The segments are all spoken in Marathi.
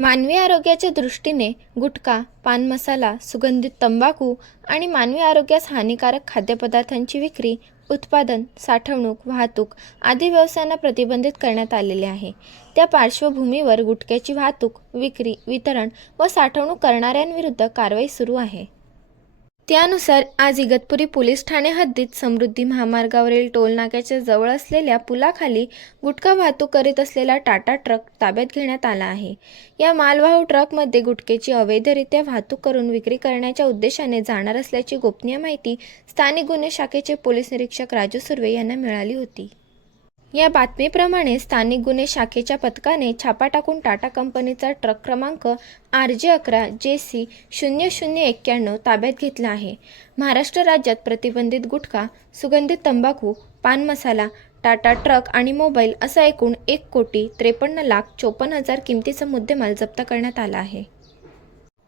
मानवी आरोग्याच्या दृष्टीने गुटखा पान मसाला सुगंधित तंबाखू आणि मानवी आरोग्यास हानिकारक खाद्यपदार्थांची विक्री उत्पादन साठवणूक वाहतूक आदी व्यवसायांना प्रतिबंधित करण्यात आलेले आहे. त्या पार्श्वभूमीवर गुटख्याची वाहतूक विक्री वितरण व साठवणूक करणाऱ्यांविरुद्ध कारवाई सुरू आहे. त्यानुसार आज इगतपुरी पोलीस ठाणे हद्दीत समृद्धी महामार्गावरील टोल नाक्याच्या जवळ असलेल्या पुलाखाली गुटखा वाहतूक करीत असलेला टाटा ट्रक ताब्यात घेण्यात आला आहे. या मालवाहू ट्रकमध्ये गुटखेची अवैधरित्या वाहतूक करून विक्री करण्याच्या उद्देशाने जाणार असल्याची गोपनीय माहिती स्थानिक गुन्हे शाखेचे पोलीस निरीक्षक राजू सुर्वे यांना मिळाली होती. या बातमीप्रमाणे स्थानिक गुन्हे शाखेच्या पथकाने छापा टाकून टाटा कंपनीचा ट्रक क्रमांक आर जे अकरा जे सी शून्य शून्य एक्क्याण्णव ताब्यात घेतला आहे. महाराष्ट्र राज्यात प्रतिबंधित गुटखा सुगंधित तंबाखू पान मसाला टाटा ट्रक आणि मोबाईल असा एकूण एक कोटी त्रेपन्न लाख चोपन्न हजार किमतीचा मुद्देमाल जप्त करण्यात आला आहे.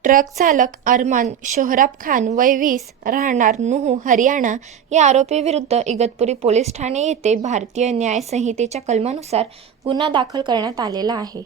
ट्रक चालक अरमान शोहराब खान वय वीस राहणार नुहू हरियाणा. या आरोपीविरुद्ध इगतपुरी पोलीस ठाणे येथे भारतीय न्याय संहितेच्या कलमानुसार गुन्हा दाखल करण्यात आलेला आहे.